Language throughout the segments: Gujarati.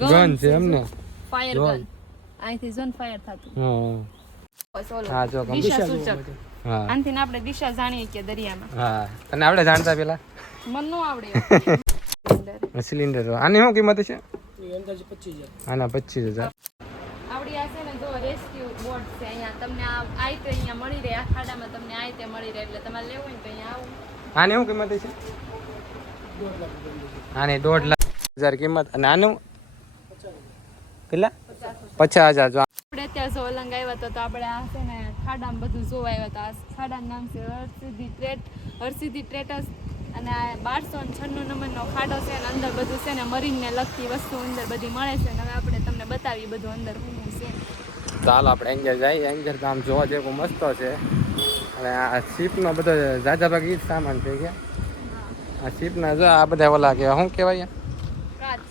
ગન છે એમને ફાયર ગન અહીંથી જોન ફાયર થતું હા જો દિશા સૂચક હા આનથી આપણે દિશા જાણીએ કે દરિયામાં હા અને આપણે જાણતા પેલા મન નો આવડે સિલિન્ડર આની શું કિંમત છે અંદાજે 25000 આના 25000 આવડી આ છે ને જો રેસ્ક્યુ બોટ છે અહીંયા તમને આ આઈતે અહીંયા મળી રહે આ ખાડામાં તમને આઈતે મળી રહે એટલે તમારે લેવું હોય તો અહીંયા આવું આની શું કિંમત છે આની 1,50,000 કિંમત અને આનું કેટલા 50,000 જો આપણે અત્યારે જો ઓલંગ આવ્યા તો આપણે આ છે ને ખાડામાં બધું જોવા આવ્યા હતા આ ખાડાનું નામ છે હરસિદ્ધિ ટ્રેટર્સ અને આ 1296 નંબરનો ખાડો છે અને અંદર બધું છે ને મરીનને લગતી વસ્તુ અંદર બધી મળે છે અને હવે આપણે તમને બતાવી બધું અંદર શું છે ચાલો આપણે એન્જર જઈએ એન્જર તો આમ જોવા જેવું મસ્ત છે અને આ શીપનો બધો જાજા ભાગ ઈ જ સામાન છે કે આ શીપના જો આ બધા ઓલા કે શું કહેવાય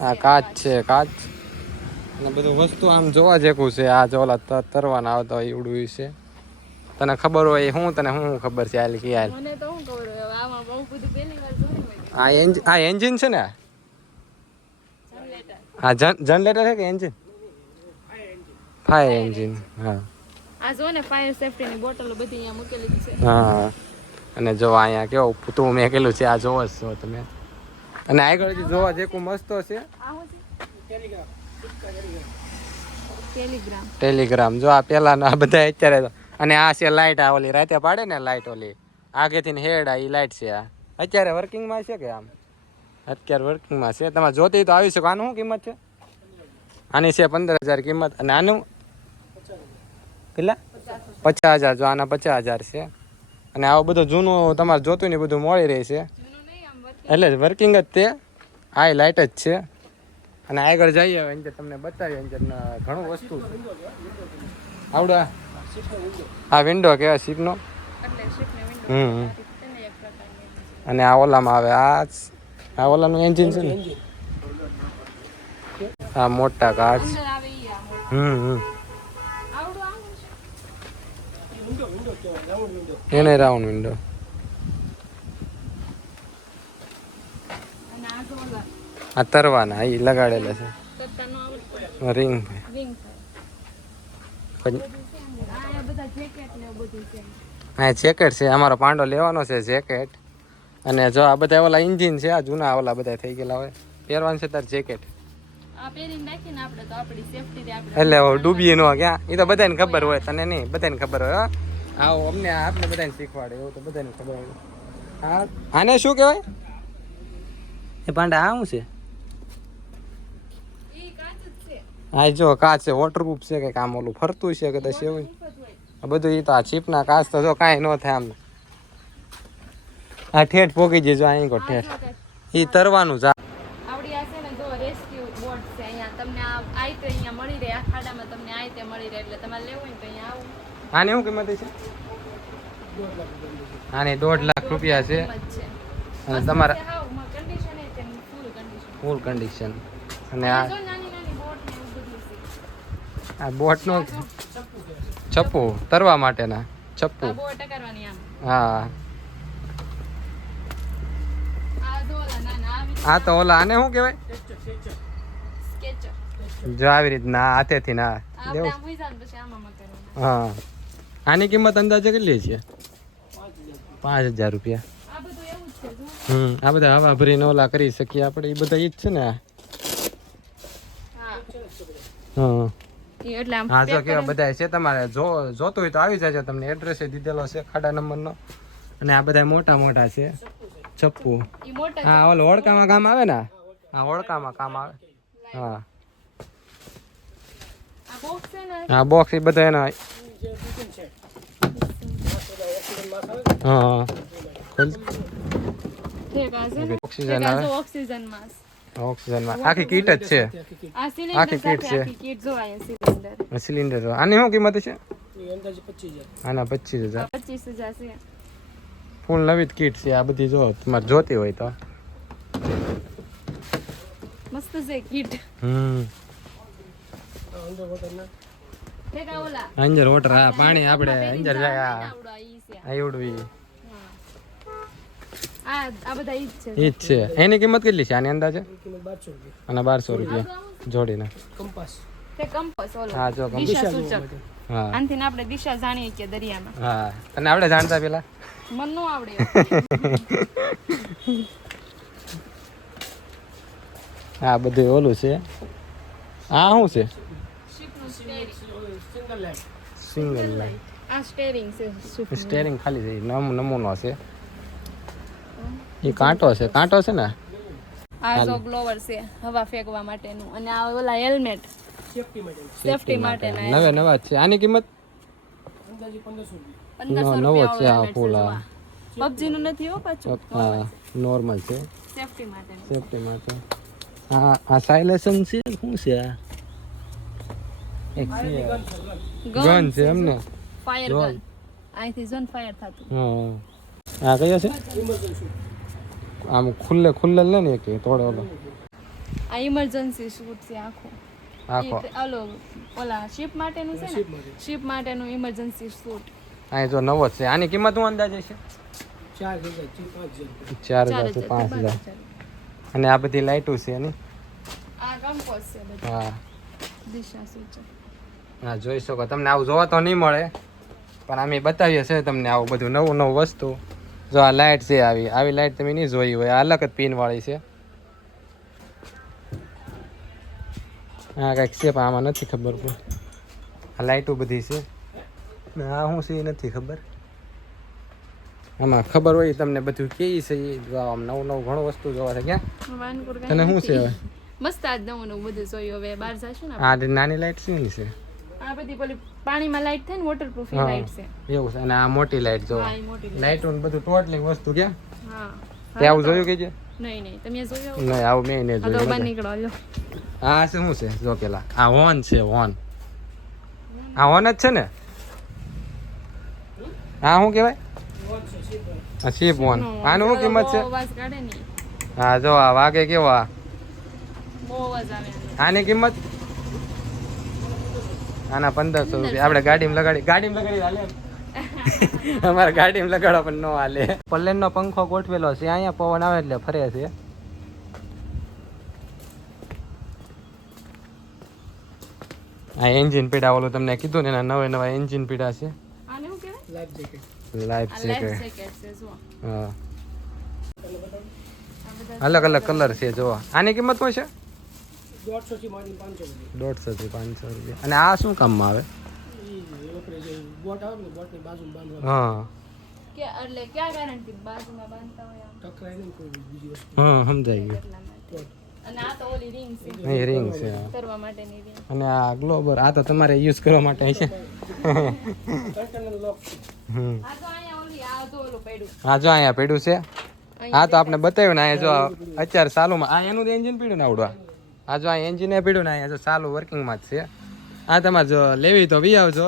આ કાચ છે કાચ અને બધું વસ્તુ આમ જોવા જેવું છે આ જો ઓલા તરવાના આવતા હોય એવડું છે તને ખબર હોય શું તને શું ખબર છે હાલ કે હાલ મને તો શું ખબર હોય આમાં બહુ બધું પહેલી વાર જોયું હોય આ એન્જિન છે ને હા જનરેટર છે કે એન્જિન ફાયર એન્જિન હા આ જો ને ફાયર સેફ્ટીની બોટલો બધી અહીંયા મૂકેલી છે હા અને જો અહીંયા કેવું પૂતળું મેકેલું છે આ જોવો છો તમે અને આગળથી જોવા જેવું મસ્ત છે ટેલિગ્રામ જો આ પેલા બધા અત્યારે અને આ છે લાઇટ આ ઓલી રાતે પાડે ને લાઇટ ઓલી આગેથી હેડ આ એ લાઇટ છે આ અત્યારે વર્કિંગમાં છે કે આમ અત્યારે વર્કિંગમાં છે તમારે જોતી તો આવી શકો આનું શું કિંમત છે આની છે 15,000 કિંમત અને આનું કેટલા 50,000 જો આના 50,000 છે અને આવું બધું જૂનું તમારે જોતું ને બધું મળી રહે છે એટલે વર્કિંગ જ તે આ લાઇટ જ છે અને આગળ જઈએ અંદર તમને બતાવીએ અંદર ઘણું વસ્તુ આવડા આ વિન્ડો કહેવાય શીપનો અને આ ઓલામાં આવે આ ઓલાનું એન્જિન છે ને આ મોટા કાચ એને રાઉન્ડ વિન્ડો આ તરવાના એ લગાડેલા છે રિંગ હા જેકેટ છે અમારો પાંડો લેવાનો છે જેકેટ અને જો આ બધા ઓલા ઇન્જિન છે આ જૂના ઓલા બધા થઈ ગયેલા હોય પહેરવાનું છે તાર જેકેટ એટલે ડૂબીએ નો ક્યાં એ તો બધાને ખબર હોય તને નહીં બધાને ખબર હોય આવો અમને આપણે બધાને શીખવાડે એવું તો બધાને ખબર હોય હા આને શું કહેવાય એ પાંડા આ શું છે હા જો કાચ છે વોટરપ્રૂફ છે કે કામ ઓલું ફરતું છે કદાચ એવું બધું એ તો આ ચીપના કાચ તો જો કાંઈ ન થાય આમ આ ઠેઠ પોકી જજો અહીં કો ઠેઠ એ તરવાનું છે આવડી આ છે ને જો રેસ્ક્યુ બોટ છે અહીંયા તમને આ આઈતે અહીંયા મળી રહે આ ખાડામાં તમને આઈતે મળી રહે એટલે તમારે લેવું હોય તો અહીંયા આવું આની શું કિંમત છે આની 1,50,000 રૂપિયા છે અને તમારા ફૂલ કન્ડિશન અને આ બોટનો ચપ્પુ તરવા માટેના ચપ્પુ હા આ તો ઓલા આને શું કહેવાય જો આવી રીતના હાથેથી ના હા આની કિંમત અંદાજે કેટલી છે 5,000 રૂપિયા આ બધા હવા ભરીને ઓલા કરી શકીએ આપણે એ બધા ઈ જ છે ને હા જો કેવા બધા છે તમારે જોતું હોય તો આવી જાય તમને એડ્રેસ દીધેલો છે ખાડા નંબરનો અને આ બધા મોટા મોટા છે ચપ્પુ હા ઓલો ઓળકામાં કામ આવે ને હા ઓળકામાં કામ આવે હા હા બોક્સ એ બધા એના હા ઓક્સિજન આવે ઓક્સિજનમાં આખી કીટ જ છે આખી કીટ છે સિલિન્ડર આની શું કિંમત છે આના 25,000 છે ફૂલ નવી કીટ છે આ બધી જો તમારે જોતી હોય તો મસ્ત છે કીટ અંજર વોટર હા પાણી આપણે અંજર જાય આ આવડું આ બધા ઈ જ છે ઈ જ છે. એની કિંમત કેટલી છે આની અંદાજે? કિંમત 1200 રૂપિયા. અને 1200 રૂપિયા જોડીને. કંપાસ. તે કંપાસ ઓલો હા જો કંપાસ. દિશા સૂચક હા આનથી આપણે દિશા જાણીએ કે દરિયામાં હા. અને આપણે જાણતા પેલા મન નો આવડે હા બધું ઓલું છે. આ શું છે? શિપનું steering single light. Single light. આ સ્ટેરિંગ છે શિપનું સ્ટેરિંગ ખાલી છે. નમૂનો છે. એ કાંટો છે. કાંટો છે ને? આ જો બ્લોવર છે હવા ફેંકવા માટેનું અને આ ઓલા હેલ્મેટ સેફટી માટે. સેફટી માટેના નવે નવા જ છે. આની કિંમત અંદાજે 1500 રૂપિયા. 1500 નવો જ છે. આ રૂપિયા ફૂલ પબજી નું નથી હો પાછું હા નોર્મલ છે. સેફટી માટેનું સેફટી માટે. આ સાયલેશન છે શું છે આ? એક છે ગન છે એમને. ફાયર ગન અહીંથી ઝોન ફાયર થતું હા આ કયો છે? આમ ખુલ્લે લે ને કે થોડો ઓલો આ ઇમરજન્સી શૂટ છે આખો આખો ઓલો ઓલા શિપ માટેનું છે ને શિપ માટેનું ઇમરજન્સી શૂટ અહીં જો નવો જ છે. આની કિંમત શું અંદાજે છે? 4000 4000 થી 5000. થી 5000. અને આ બધી લાઈટો છે એની. આ કંપોસ છે બધું હા દિશા સૂચક હા જોઈ શકો. તમને આવું જોવા તો નહીં મળે પણ અમે બતાવીએ છે તમને આવું બધું નવું વસ્તુ. જો આ લાઈટ છે આવી લાઈટ તમે નહીં જોઈ હોય. આ અલગ જ પિન વાળી છે. હા કંઈક છે પણ આમાં નથી ખબર પણ આ લાઈટો બધી છે ને આ શું છે એ નથી ખબર. આમાં ખબર હોય તમને બધું કેવી છે એ જોવા. આમ નવું ઘણું વસ્તુ જોવા છે. ક્યાં વાનપુર તને શું છે હવે? મસ્ત આજ નવું બધું જોયું હવે બહાર જશું ને આ નાની લાઈટ છે ને છે આ બધી પેલી પાણીમાં લાઈટ થાય ને વોટરપ્રૂફ હા. લાઈટ છે એવું છે. અને આ મોટી લાઈટ જો હા એ મોટી light. લાઈટો ને બધું ટોટલી વસ્તુ ક્યાં હા તે આવું જોયું કે છે? નહીં તમે જોયું નહીં આવું મેં નહીં આ તો બહાર જોયું. નીકળો લો આ શું છે જો પેલા આ હોર્ન છે હોર્ન. આ હોર્ન જ છે ને? આ શું કહેવાય? આ શીપ હોર્ન. આનું શું કિંમત છે? બહુ અવાજ કાઢે ને હા જો આ વાગે કેવો આ. બહુ અવાજ આવે આની કિંમત આના 1500 રૂપિયા. આપણે ગાડીમાં લગાડી હાલે અમારે ગાડીમાં લગાડો પણ ન હાલે. પલ્લેન નો પંખો ગોઠવેલો છે અહીંયા પવન આવે એટલે ફરે છે. આ એન્જિન પીડા ઓલું તમને કીધું ને એના નવા એન્જિન પીડા છે. આને શું કહેવાય લાઈફ જેકેટ. લાઈફ આ છે લાઈફ કે જેકેટ છે જો હા આ બધા અલગ કલર છે જો. આની કિંમત શું છે? 150 થી માંડીને 500 રૂપિયા. 150 થી 500 રૂપિયા. અને આ શું કામમાં આવે? ઈ વપરાય છે. બોટ આવે ને બોટની બાજુમાં બાંધવાનું. હા કે એટલે ક્યાં ગેરંટી બાજુમાં બાંધતા હોય આમ ટકરાય નહીં કોઈ બીજી વસ્તુ. હા સમજાઈ ગયું. એટલા માટે અને આ તો ઓલી રિંગ છે અહીં રિંગ છે કરવા માટેની રિંગ અને આ ગ્લોબર આ તો તમારે યુઝ કરવા માટે છે. કંટેનર લોક. હમ આ તો અહીંયા ઓલી આ તો ઓલું પડ્યું હા જો અહીંયા પડ્યું છે. હા તો આપણે બતાવ્યું ને અહીંયા જો અત્યારે ચાલુમાં આ એનું એન્જિન પડ્યું ને આવડવા. આ જો આ એન્જિન એ પડ્યું ને અહીંયા જો ચાલુ વર્કિંગમાં જ છે. આ તમારે જો લેવી તો વી આવજો.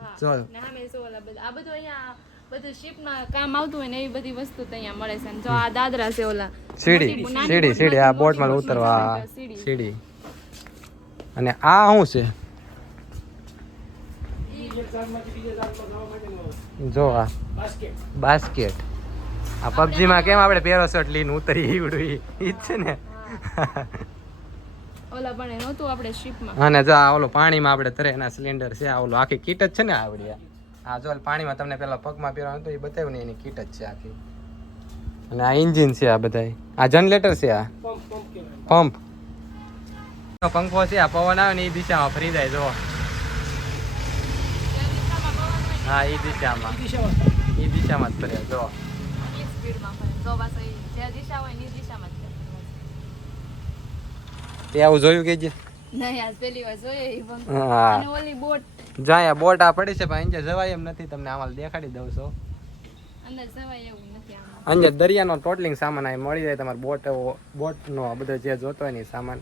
હા જો ને સામે જો ઓલા બધા આ બધું અહીંયા બધું શિપમાં કામ આવતું હોય ને એવી બધી વસ્તુ તો અહીંયા મળે છે અને જો આ દાદરા છે ઓલા સીડી આ બોટમાં ઉતરવા સીડી. અને આ શું છે? એક ઝાડમાંથી બીજા ઝાડમાં જવા માટેનો જો આ બાસ્કેટ. બાસ્કેટ. આ પબજીમાં કેમ આપણે પેરાશૂટ લઈને ઉતરી ઈવડું ઈ જ છે ને. ઓલા પણ નહોતું આપણે શિપમાં અને જો આ ઓલું પાણીમાં આપણે તરે એના સિલિન્ડર છે. આ ઓલું આખી કીટ જ છે ને આવડી આ જો પાણીમાં તમને પેલા પગમાં પહેરવાનું હતું એ બતાવ્યું ને એની કીટ જ છે આખી. અને આ એન્જિન છે આ બધાય. આ જનરેટર છે આ પંપ કહેવાય. પંપ પંખો છે. આ પવન આવે ને એ દિશામાં ફરી જાય જો. હા એ દિશામાં દિશામાં. જ ફરે જો. એ સ્પીડમાં ફરે તો બસ એ જે દિશા હોય એ દિશામાં જ ફરે. તે આવું જોયું કે જે નહીં આજ પહેલી વાર જોઈએ એ બંધ હા અને ઓલી બોટ જાય બોટ આ પડી છે પણ અહીંયા જવાય એમ નથી. તમને આમાં દેખાડી દઉં છો. અંદર જવાય એવું નથી આમાં અંદર દરિયાનો ટોટલિંગ સામાન અહીં મળી જાય તમારે બોટનો બધો જે જોતો હોય ને એ સામાન.